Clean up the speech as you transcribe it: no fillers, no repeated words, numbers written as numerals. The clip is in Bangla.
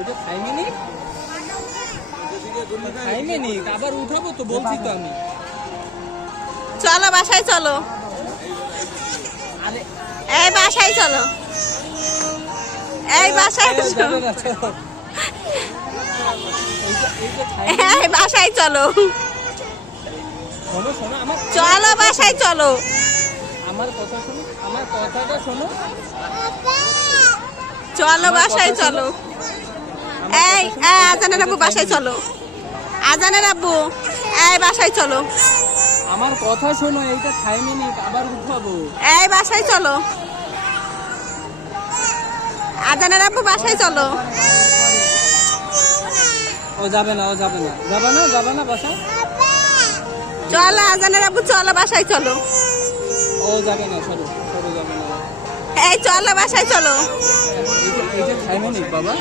ওটা থাইমেনি থাইমেনি আবার উঠাবো তো বলছি তো আমি। চলো বাসায় চলো, আরে এই বাসায় চলো, এই বাসায় চলো, যাবে না, চলো। এইটা এই বাসায় চলো, শোনো শোনো আমার চলো বাসায় চলো, আমার কথা শোনো, আমার কথাটা শোনো। চলো বাসায় চলো। এই আজানের আব্বু বাসায় চলো, আজানের আব্বু এই বাসায় চলো, আমার কথা শোনো, এইটা থাইমেনি আবার উঠাবো। এই বাসায় চলো, আজানের আব্বু বাসায় চলো। ও যাবে না, ও যাবে না, যাবে না, যাবে না বাসা। চলো আজানের আব্বু চলো বাসায় চলো, ও যাবে না, সরো সরো, যাবে না। এই চলো বাসায় চলো। এইটা থাইমেনি বাবা।